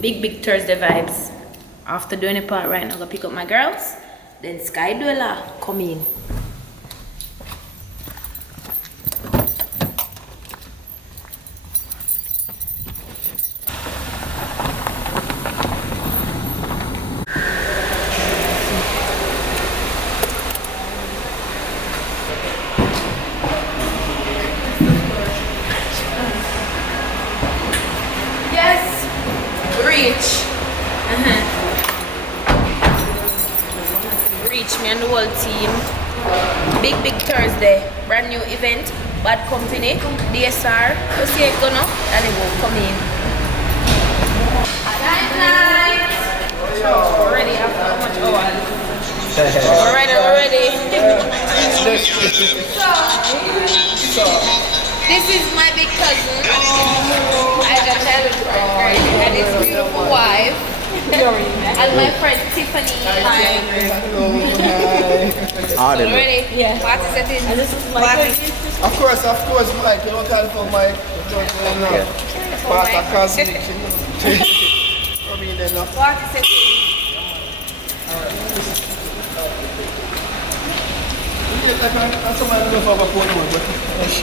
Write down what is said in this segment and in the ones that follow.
Big Thursday vibes. After doing a part right now, I'm gonna pick up my girls. Then Sky Dweller come in. Reach me and the whole team. Big Thursday, brand new event, Bad Company, DSR, you see it go now, and it will come in. Night. We're ready after how much hours? We're ready. This is my big cousin. I got and his beautiful wife. And my friend Tiffany. Ready? Yeah. Party setting. And this is Mike. Of course, Mike. You don't tell for Mike. Pastor cousin. Party setting. Somebody look over for one, but she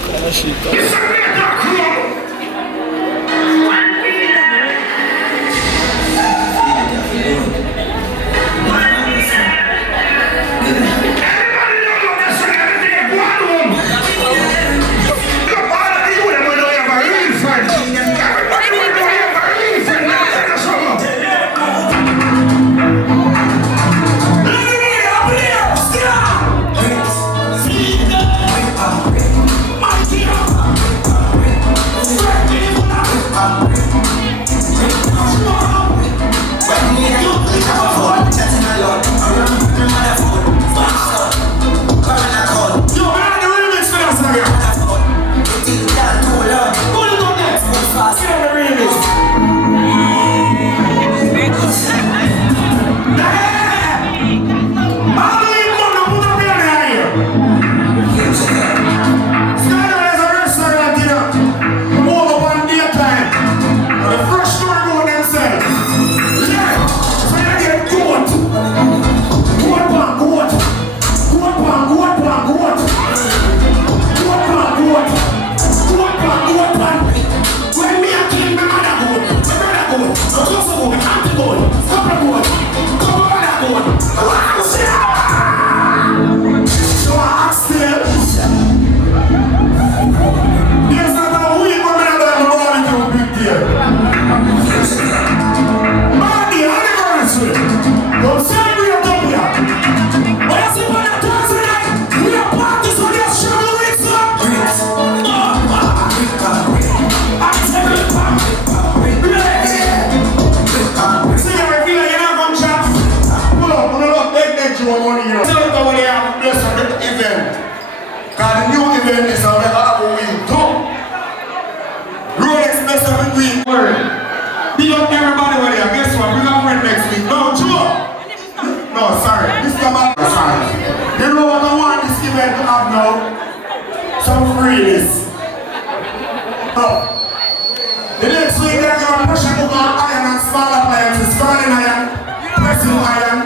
the next week they're going to push it over iron and small appliances, scalding iron, pressing iron,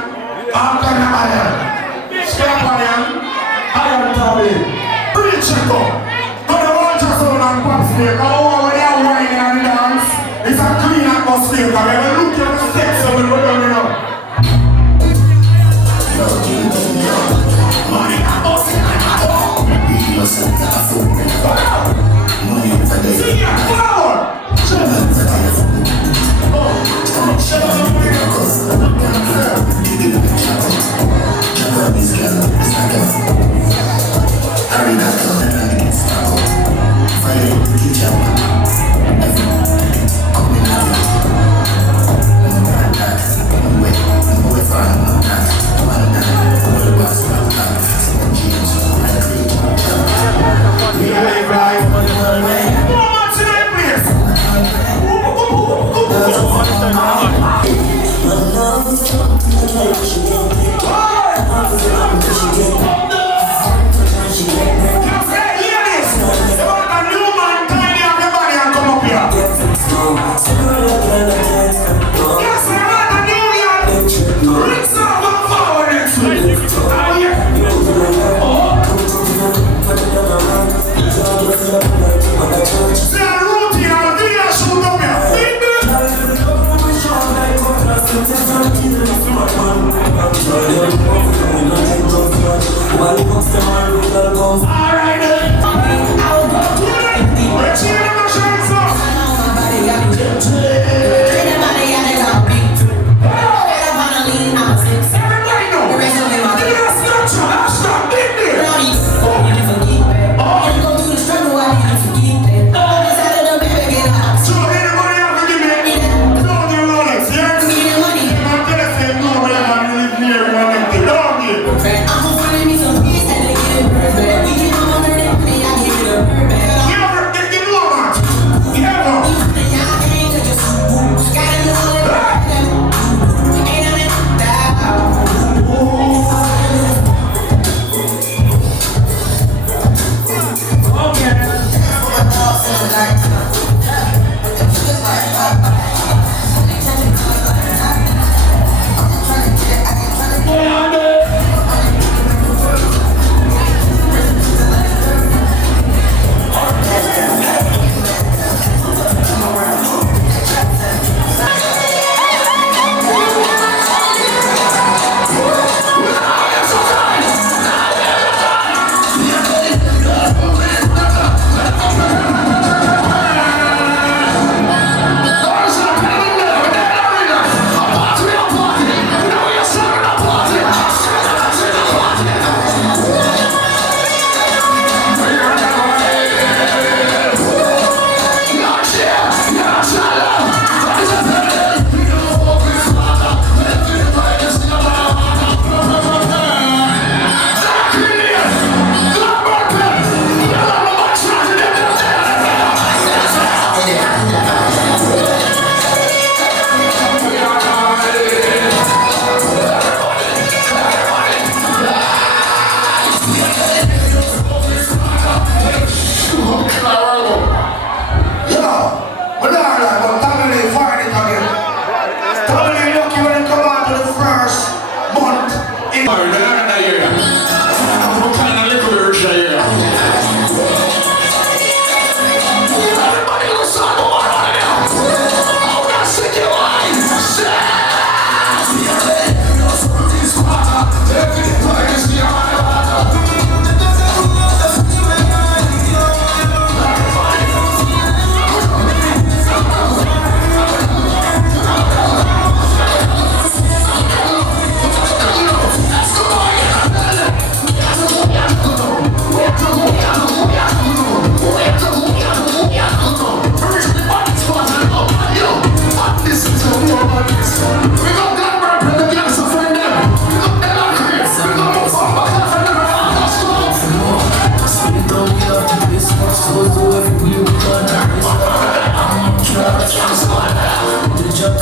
alcohol iron, scrap iron towel. Pretty check up. But the whole just on and pop steak, when they are whining and dance, it's a clean atmosphere, because we have a look at the sex of the world, you know. Money at us in my home. Innocent at a phone. Money for the day.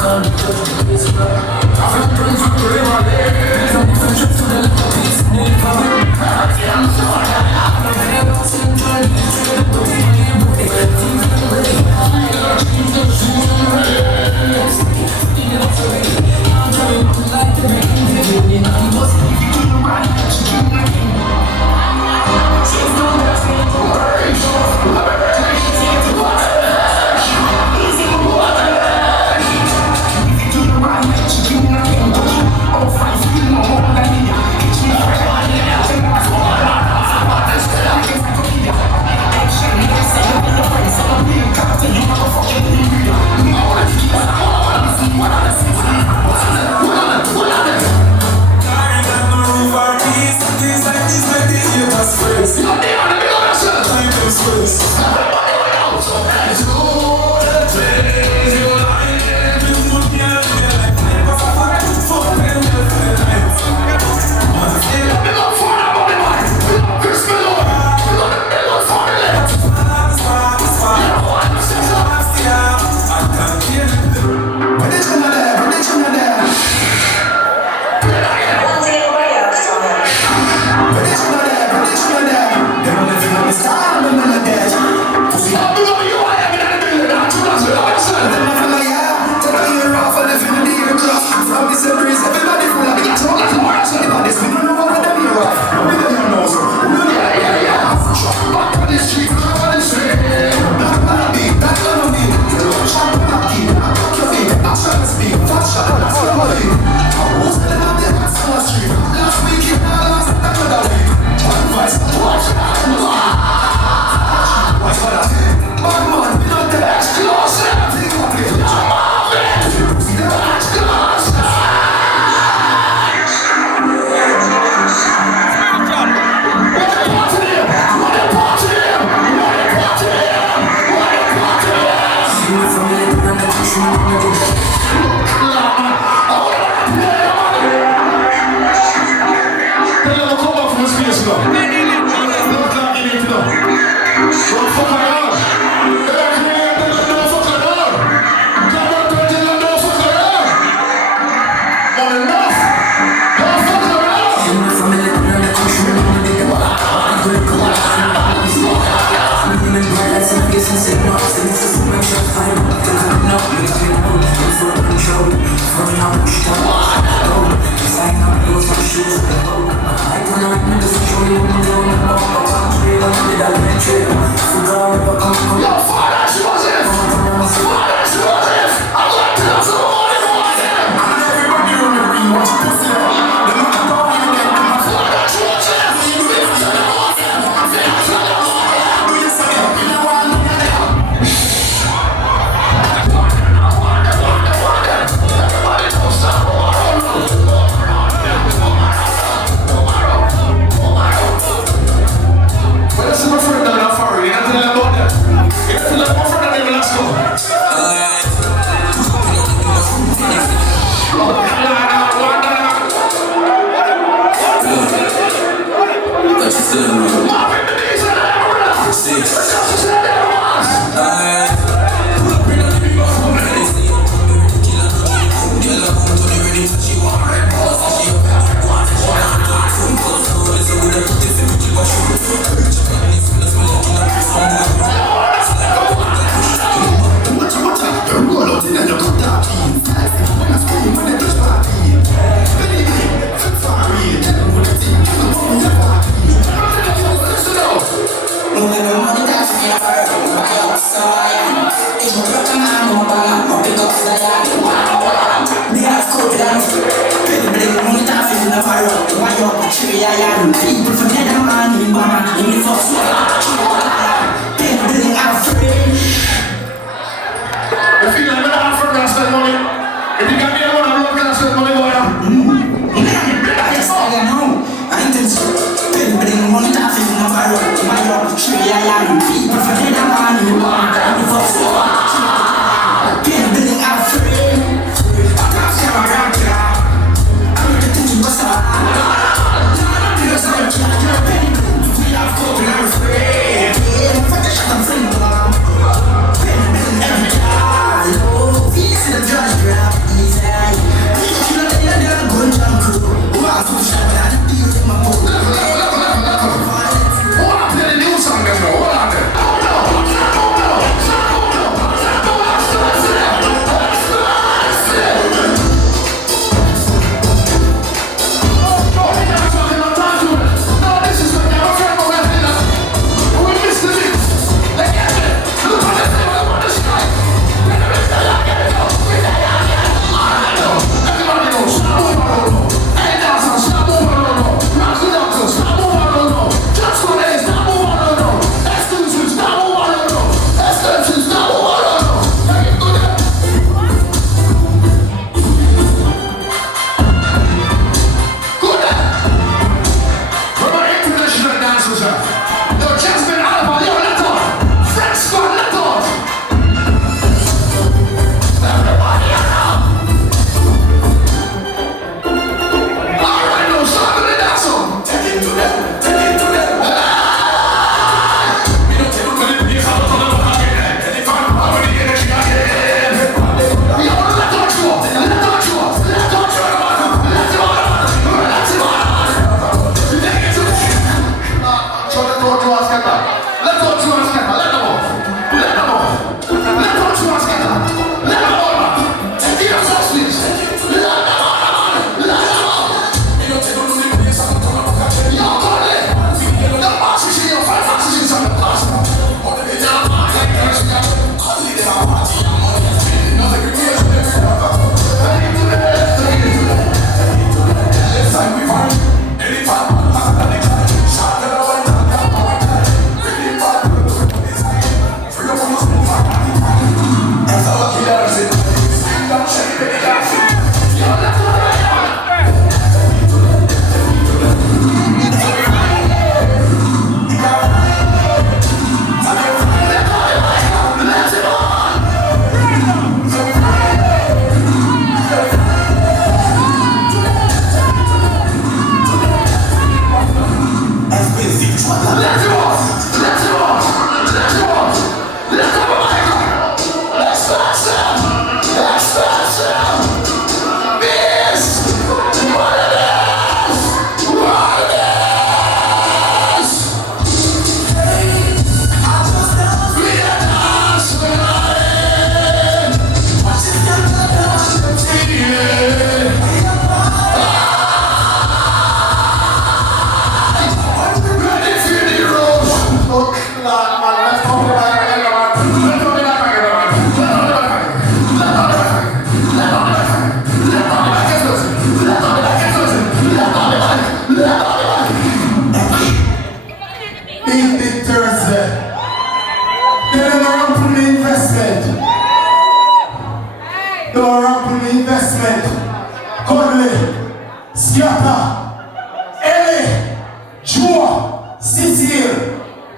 I'm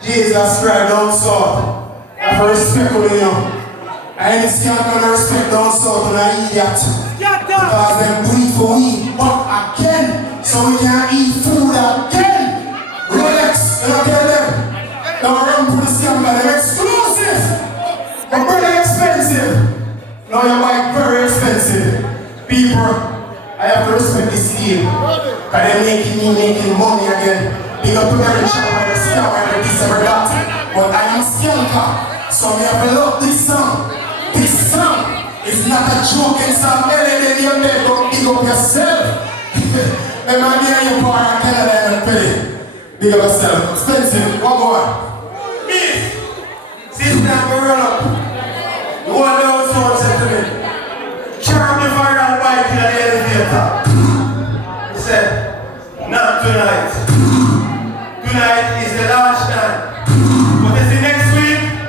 Jesus Christ down south. I have respect for you. I ain't scared of respect down south and I idiot. Because them breathe for we, but again, so we can eat food again. Rolex, you know tell them. Don't run for the scam, they're exclusive. But very expensive. Now you buy very expensive. People, I have to respect this deal. Because they're making money again. Big up to every channel, every scam, every this, every that. But I am skanker, so we have to love this song. This song is not a joking song. Don't big up yourself. Let me hear you power and Canada and Philly. Big up yourself. Expensive, one more. Miss, since time we run up, the one that was so said to me, carry me viral bike in the elevator. He said, not tonight. Tonight is the last time. But is the next week?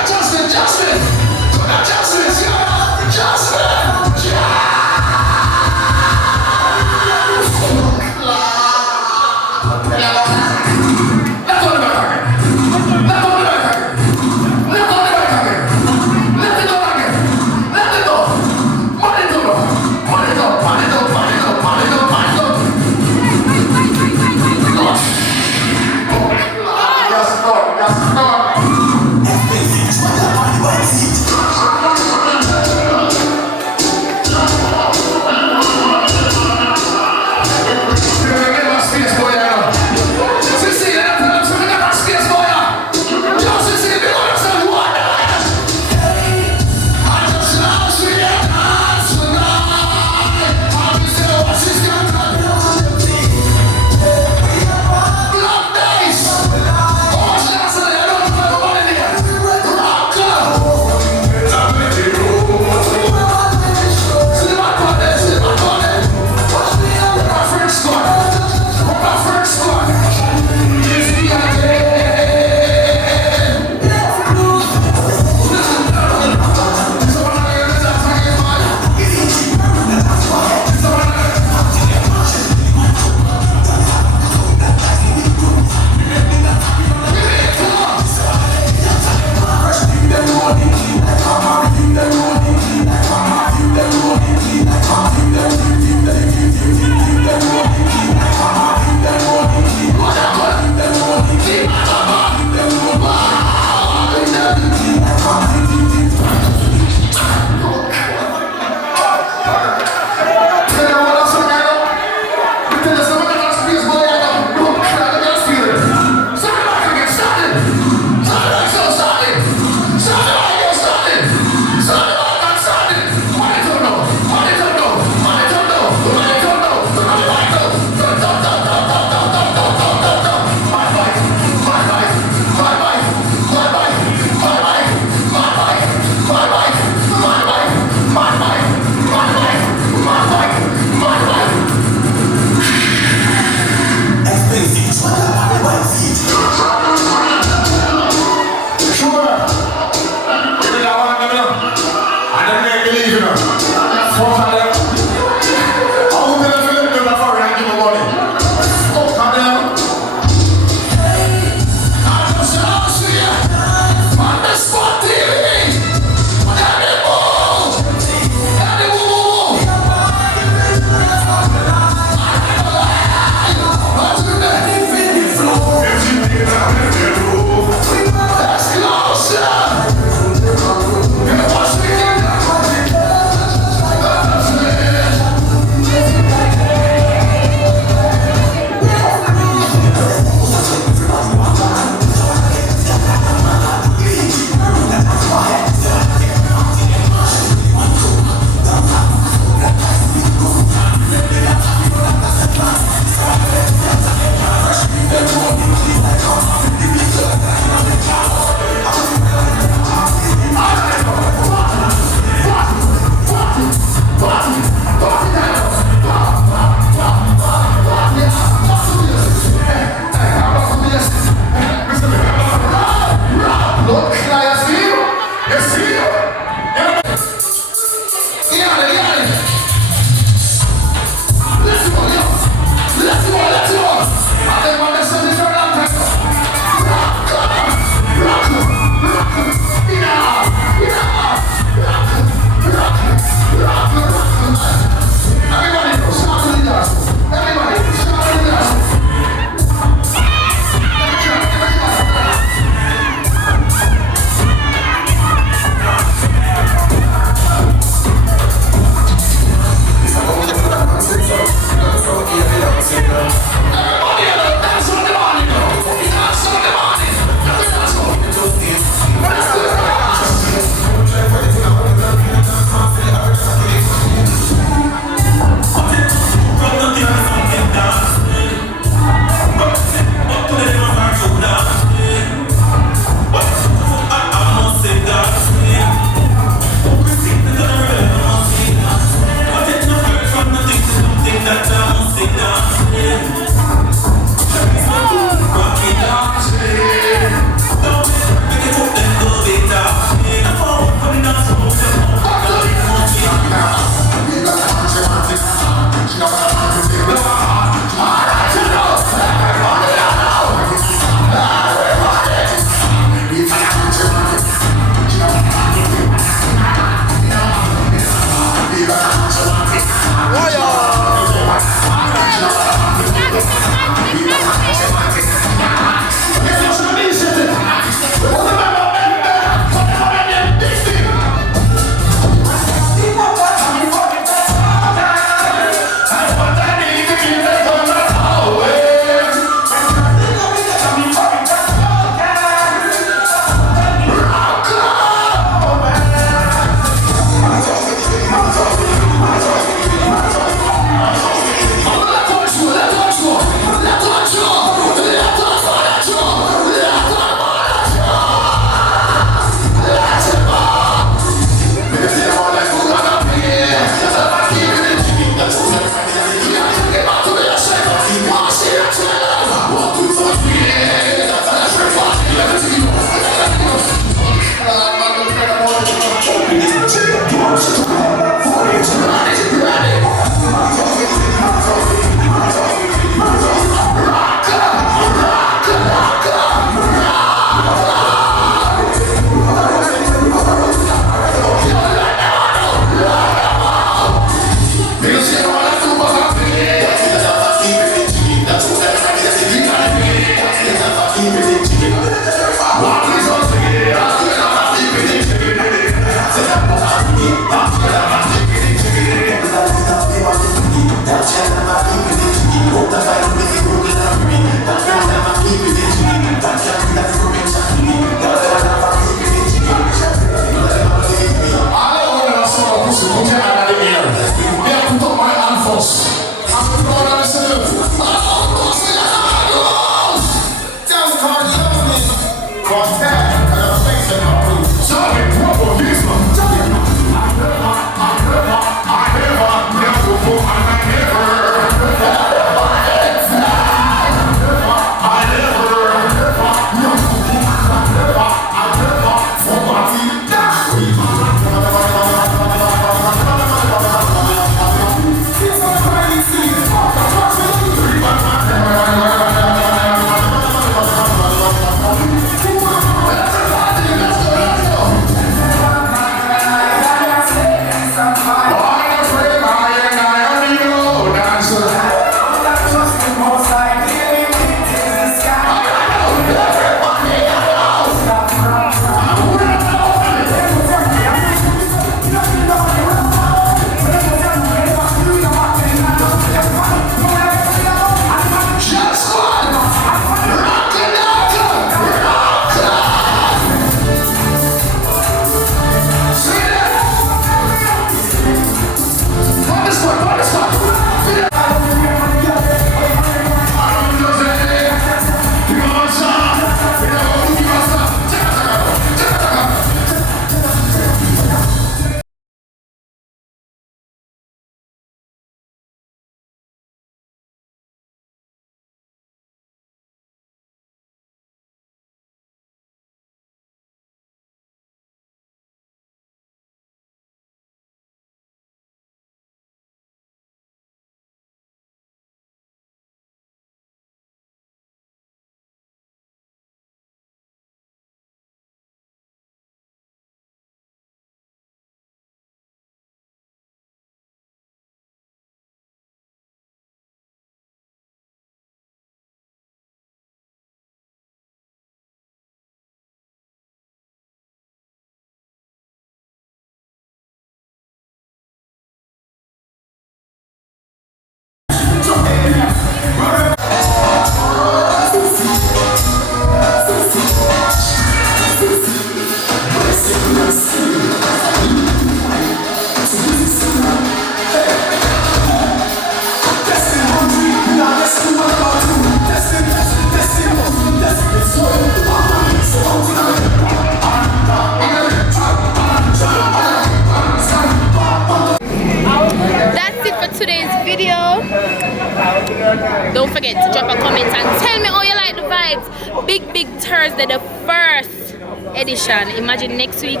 Don't forget to drop a comment and tell me how you like the vibes. Big Thursday, the first edition. Imagine next week,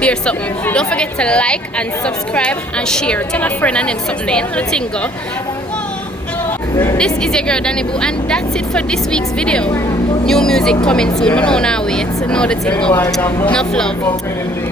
beer something. Don't forget to like and subscribe and share. Tell a friend and them something. The thing go. This is your girl Danny Boo, and that's it for this week's video. New music coming soon. I know now wait. Know the thing go. Enough love.